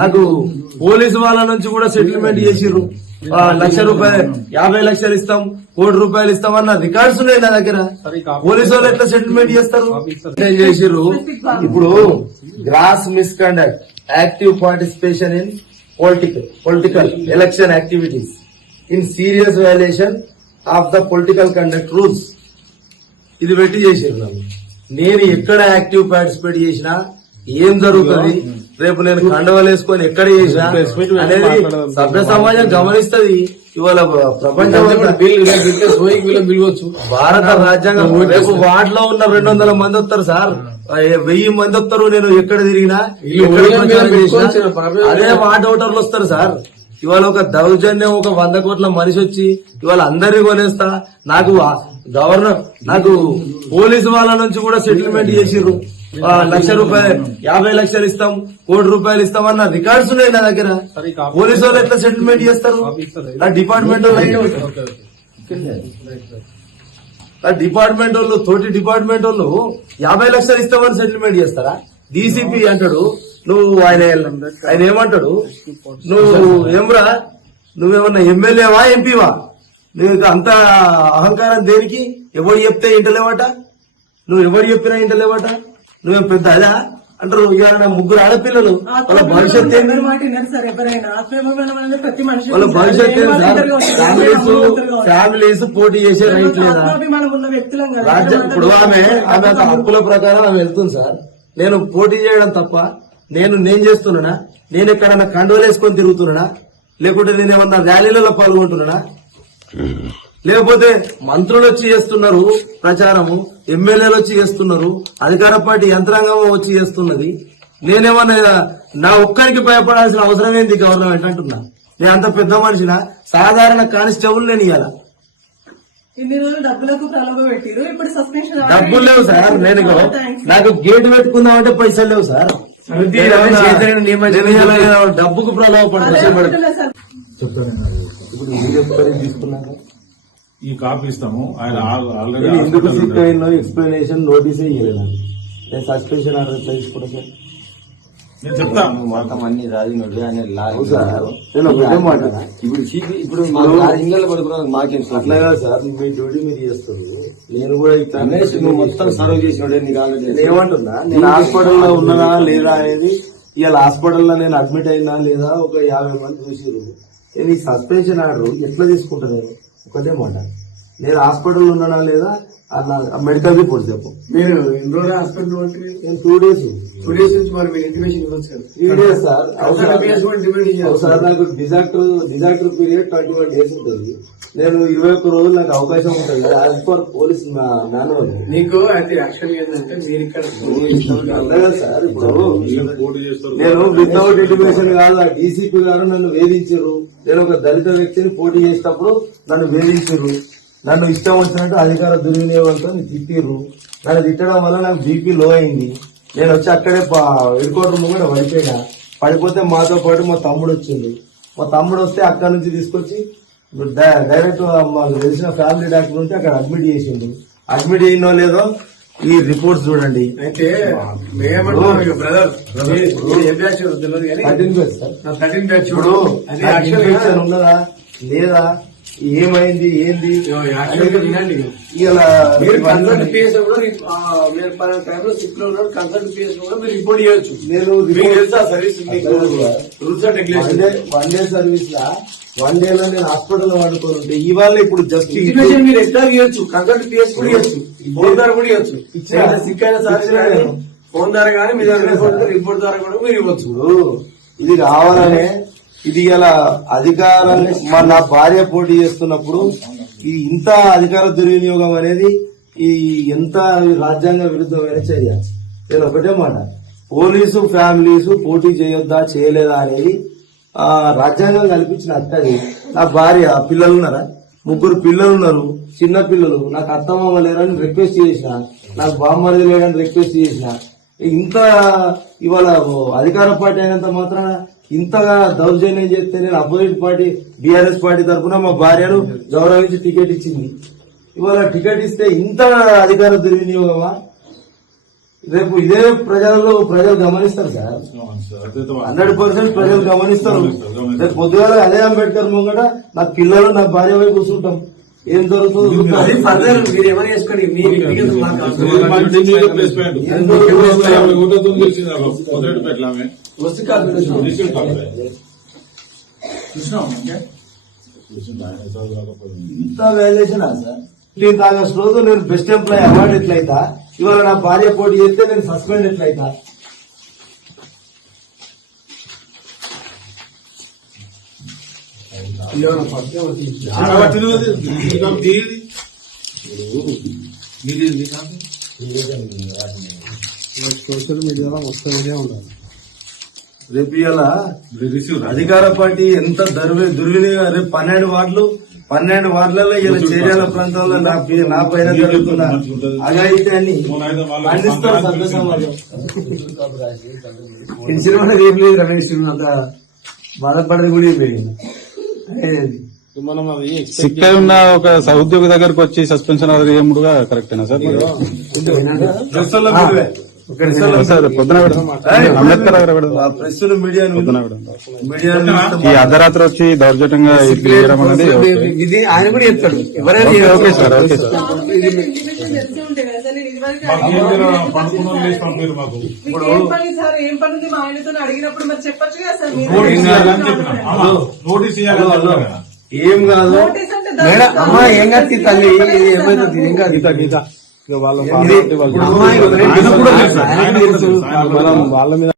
నాకు పోలీసు వాళ్ళ నుంచి కూడా సెటిల్మెంట్ చేసిర్రు. 1,00,000 రూపాయలు 50 లక్షలు ఇస్తాం, ₹1,00,00,000 ఇస్తాం అన్న రికార్డ్స్ ఉన్నాయి నా దగ్గర. పోలీసు వాళ్ళు ఎట్లా సెటిల్మెంట్ చేస్తారు? ఏం చేసిర్రు? ఇప్పుడు gross misconduct, active participation in political election activities in serious violation of the political conduct rules, ఇది పెట్టి చేసిర్రు. నేను ఎక్కడ యాక్టివ్ పార్టిసిపేట్ చేసినా ఏం జరుగుతుంది, రేపు నేను కండవలు వేసుకొని ఎక్కడ చేసినా అనేది సభ్య సమాజం గమనిస్తుంది. ఇవాళ ప్రపంచం భారత రాజ్యాంగం రేపు వార్డులో ఉన్న 200 మంది వస్తారు సార్, 1000 మంది వస్తారు. నేను ఎక్కడ తిరిగినా అదే వార్డ్ ఓటర్లు వస్తారు సార్. ఇవాళ ఒక దౌర్జన్యం, ఒక 100 కోట్ల మనిషి వచ్చి ఇవాళ అందరినీ కొనేస్తా. నాకు గవర్నర్, నాకు పోలీసు వాళ్ళ నుంచి కూడా సెటిల్మెంట్ చేసిర్రు. 1,00,000 రూపాయలు 50 లక్షలు ఇస్తాం, ₹1,00,00,000 ఇస్తాం అన్న రికార్డ్స్ ఉన్నాయి నా దగ్గర. పోలీసు వాళ్ళు ఎట్లా సెటిల్మెంట్ చేస్తారు? నా డిపార్ట్మెంట్ వాళ్ళు తోటి డిపార్ట్మెంట్ వాళ్ళు 50 లక్షలు ఇస్తామని సెటిల్మెంట్ చేస్తారా? డీసీపీ అంటాడు, నువ్వు ఆయన ఏమంటాడు, నువ్వు ఏమ్రా, నువ్వేమన్నా ఎమ్మెల్యేవా ఎంపీవా? నువ్వు అంత అహంకారం దేనికి? ఎవరు చెప్తే ఇంటలేవట, నువ్వు ఎవరు చెప్పినా ఇంటలేవట, నువ్వేం పెద్ద అదా అంటారు. ఇవాళ 3 ఆడపిల్లలు, వాళ్ళ భవిష్యత్ ఏంటి? వాళ్ళ భవిష్యత్ ఫ్యామిలీస్ పోటీ చేసే రైట్ లేదా? రాజ్యం ఇప్పుడు ఆమె హక్కుల ప్రకారం ఆమె వెళ్తుంది సార్. నేను పోటీ చేయడం తప్ప నేను చేస్తున్నానా? నేను ఎక్కడన్నా కండువలు వేసుకొని తిరుగుతున్నానా? లేకుంటే నేను ఏమన్నా ర్యాలీలలో పాల్గొంటున్నానా? లేకపోతే మంత్రులు వచ్చి చేస్తున్నారు ప్రచారము, ఎమ్మెల్యేలు వచ్చి చేస్తున్నారు, అధికార పార్టీ యంత్రాంగం వచ్చి చేస్తున్నది. నేనేమన్నా నా ఒక్కరికి భయపడాల్సిన అవసరం ఏంది గవర్నమెంట్ అంటున్నా? నేను అంత పెద్ద మనిషినా? సాధారణ కానిస్టేబుల్ నేను ఇవ్వాల. డబ్బులు లేవు సార్. నేను నాకు గేట్ పెట్టుకుందామంటే పైసలు లేవు సార్. డబ్బుకు ప్రలోభపడతా. ఇప్పుడు తీసుకున్నాను, ఈ కాపీ ఇస్తాము. ఆయన ఆల్రెడీ ఎందుకు సిక్ అయిందో ఎక్స్ప్లెనేషన్ నోటీసే ఇవ్వలేదు. నేను సస్పెన్షన్ ఆర్డర్ ఎట్లా తీసుకుంటా సార్? నేను చెప్తాను మొత్తం అన్ని రాజు ఆయన ఇప్పుడు మాకేం అట్లా కదా సార్, మీ డ్యూటీ మీరు చేస్తారు. నేను కూడా ఇట్లా నువ్వు మొత్తం సర్వ్ చేసినాడు. ఏమంటున్నా, నేను హాస్పిటల్లో ఉన్నానా లేదా అనేది. ఇవాళ హాస్పిటల్లో నేను అడ్మిట్ అయినా లేదా ఒక 50 మంది చూసిరు. నేను ఈ సస్పెన్షన్ ఆర్డర్ ఎట్లా తీసుకుంటా? నేను ఒకటే మాట, నేను హాస్పిటల్ ఉన్నానా లేదా అలా మెడికల్ రిపోర్ట్ చెప్పు. మీరు ఎన్ని రోజులు హాస్పిటల్ పట్టి? నేను 2 డేస్ నుంచి మరి మీరు ఇంటిమేషన్ ఇవ్వచ్చు సార్. 3 days sir. సార్ నాకు డిజాస్టర్ పీరియడ్ 21 డేస్ ఉంటుంది. నేను 21 రోజులు నాకు అవకాశం ఉంటుంది యాజ్ పర్ పోలీస్ మాన్యువల్. నీకు అయితే యాక్షన్ ఏంటంటే మీరు ఇక్కడ సార్ ఇప్పుడు నేను వితౌట్ ఇంటిమేషన్ కాదు, ఆ డీసీపీ గారు నన్ను వేధించారు. నేను ఒక దళిత వ్యక్తిని పోటీ చేసేటప్పుడు నన్ను వేధించారు. నన్ను ఇష్టం వచ్చినట్టు అధికార దుర్వినియోగంతో తిట్టిర్రు. నన్ను తిట్టడం వల్ల నాకు బీపీ లో అయింది. నేను వచ్చి అక్కడే హెడ్ క్వార్టర్ ముందు పడిపోయినా. పడిపోతే మాతో పాటు మా తమ్ముడు వచ్చింది. మా తమ్ముడు వస్తే అక్కడి నుంచి తీసుకొచ్చి డైరెక్ట్ మాకు తెలిసిన ఫ్యామిలీ డాక్టర్ నుంచి అక్కడ అడ్మిట్ చేసిండు. అడ్మిట్ అయినో లేదో ఈ రిపోర్ట్స్ చూడండి. అయితే బ్రదర్ 13 బ్యాచ్ ఇప్పుడు ఉన్నదా లేదా, ఏమైంది ఏంది వినండి. ఇలా కన్సల్ట్ పిఎస్ కూడా మీరు టైంలో సిక్ లో ఉన్నాడు. కన్సల్ట్ పిఎస్ కూడా మీరు రిపోర్ట్ చేయొచ్చు. నేను service rules and regulation 1 day service law 1 day లో నేను హాస్పిటల్ వాడుకొని ఉంటే ఇవాళ ఇప్పుడు జస్ట్ ఇంటిమేషన్ మీరు ఎట్లా ఇవ్వచ్చు. కన్సల్ట్ పిఎస్ కూడా ఇవ్వచ్చు, ఫోన్ ద్వారా కూడా ఇవ్వచ్చు. సిక్ అయిన సార్ ఫోన్ ద్వారా కానీ మీ రిపోర్ట్ ద్వారా కూడా మీరు ఇవ్వచ్చు. ఇది కావాలనే ఇది ఇలా అధికారం నా భార్య పోటీ చేస్తున్నప్పుడు ఈ ఇంత అధికార దుర్వినియోగం అనేది ఈ ఎంత రాజ్యాంగ విరుద్ధమైన చర్య. నేను ఒకటే మాట, పోలీసు ఫ్యామిలీస్ పోటీ చేయొద్దా చేయలేదా అనేది రాజ్యాంగం కల్పించిన హక్కు. నా భార్య, పిల్లలు ఉన్నారా? 3 పిల్లలు ఉన్నారు, చిన్న పిల్లలు. నాకు అత్తమామ లేరని రిక్వెస్ట్ చేసిన, నాకు బామ్మది లేదని రిక్వెస్ట్ చేసిన. ఇంత ఇవాళ అధికార పార్టీ అయినంత మాత్రాన ఇంతగా దౌర్జన్యం చేస్తే నేను అపోజిట్ పార్టీ బీఆర్ఎస్ పార్టీ తరఫున మా భార్యను గౌరవించి టికెట్ ఇచ్చింది. ఇవాళ టికెట్ ఇస్తే ఇంత అధికార దుర్వినియోగమా? రేపు ఇదే ప్రజలు గమనిస్తారు సార్. అదైతే 100% ప్రజలు గమనిస్తారు. రేపు పొద్దుగాల అదే అంబేద్కర్ ముంగట నా పిల్లలు నా భార్య వైపు కూర్చుంటాం. ఏం జరుగుతుందో చూద్దాం. అది ఫర్దర్ మీరు ఏమైనా చేసుకోండి మీ వ్యక్తిగత మాకు అవసరం లేదు. వస్తు కాదు ఇంత వాల్యుయేషన్ సార్. 15th ఆగస్ట్ రోజు నేను బెస్ట్ ఎంప్లాయీ అవార్డు ఎట్లయితా, ఇవాళ నా భార్య పోటీ చేస్తే నేను సస్పెండ్ ఎట్లయితా? సోషల్ మీడియాలో వస్తూనే ఉండాలి. రేపు ఇవాళ అధికార పార్టీ ఎంత దుర్వినియోగం. రేపు 12 వార్డులలో ఇలా చేర్యాల ప్రాంతంలో నా పైన జరుగుతున్న అఘాయిత్యాన్ని ఖండిస్తారు సభ్య సమాజం. తెలిసిన వాళ్ళకి ఏం లేదు రమేష్, అంత బాధపడేది కూడా ఏం లేదు. సిక్ అయి ఉన్న ఒక ఉద్యోగి దగ్గరకు వచ్చి సస్పెన్షన్ ఆర్డర్ ఇవ్వముడుగా కరెక్టేనా సార్? సార్ పొద్దున అంబేద్కర్ గారు ప్రెస్సులు మీడియాను ఈ అర్ధరాత్రి వచ్చి దౌర్జన్యంగా ఇవ్వడం అనేది ఇది ఆయన కూడా చెప్తాడు. ఎవరైనా ఓకే సార్, ఓకే సార్. ఏం పని సార్, ఏం పని ఉంది మా ఆయనతో అడిగినప్పుడు మరి చెప్పచ్చు కదా సార్ మీరు. నోటీస్ ఇవ్వాలి. ఏం కాదు. నోటీస్ అంటే మేడం అమ్మా ఏం కాదు తల్లి, ఏమైతుంది ఏం కాదు. గీత అమ్మాయి ఆయన కూడా తెలుసు. వాళ్ళ మీద